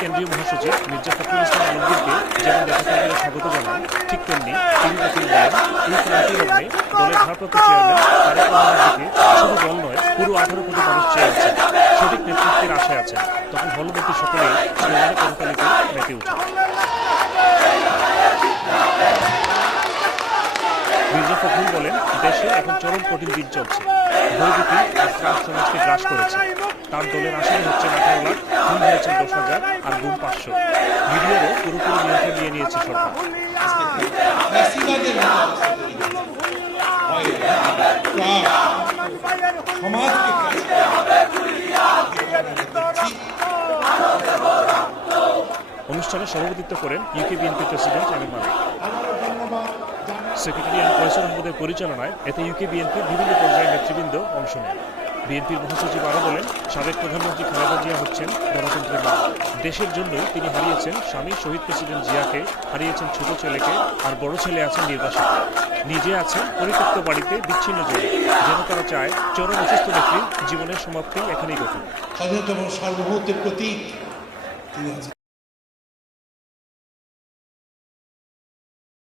কেন্দ্রীয় মহাসচিব মির্জা ফখরুল ইসলাম আলমগীরকে যেমন নেতাকর্মীরা স্বাগত জানান, ঠিক তেমনি তিনি বলেন এই ক্রান্তি লগ্নে দলের ভারপ্রাপ্ত চেয়ারম্যান তারেক রহমানের দিকে শুধু দল নয়, পুরো 18 কোটি মানুষ চেয়ে আছেন, সঠিক নেতৃত্বের আশায় আছেন। তখন হলবর্তী সকলেই স্লোগানে করতালিতে মেতে ওঠে। মির্জা ফখরুল বলেন, দেশে এখন চরম কঠিন দিন চলছে, ভয়ভীতি আর ত্রাস সমাজকে গ্রাস করেছে। তার দলের আসামি হচ্ছেন 18 লাখ, খুন হয়েছেন 10,000 আর গুম 500। মিডিয়ারও পুরোপুরি নিয়ন্ত্রণ নিয়ে নিয়েছে সরকার। অনুষ্ঠানে সভাপতিত্ব করেন ইউকে বিএনপি প্রেসিডেন্ট এমএম মালিক। সেক্রেটারি এম কয়সর আহমদের পরিচালনায় এতে ইউকে বিএনপির বিভিন্ন পর্যায়ের নেতৃবৃন্দ অংশ নেন। বিএনপির মহাসচিব আরও বলেন, সাবেক প্রধানমন্ত্রী খালেদা জিয়া হচ্ছেন গণতন্ত্রের মা। দেশের জন্যই তিনি হারিয়েছেন স্বামী শহীদ প্রেসিডেন্ট জিয়াকে, হারিয়েছেন ছোট ছেলেকে, আর বড় ছেলে আছেন নির্বাসিত। নিজে আছেন পরিত্যক্ত বাড়িতে বিচ্ছিন্ন জন্য, যেন তারা চায় চরম অসুস্থ ব্যক্তির জীবনের সমাপ্তি এখানেই ঘটে। স্বাধীনতা এবং সার্বভৌমত্বের প্রতীক।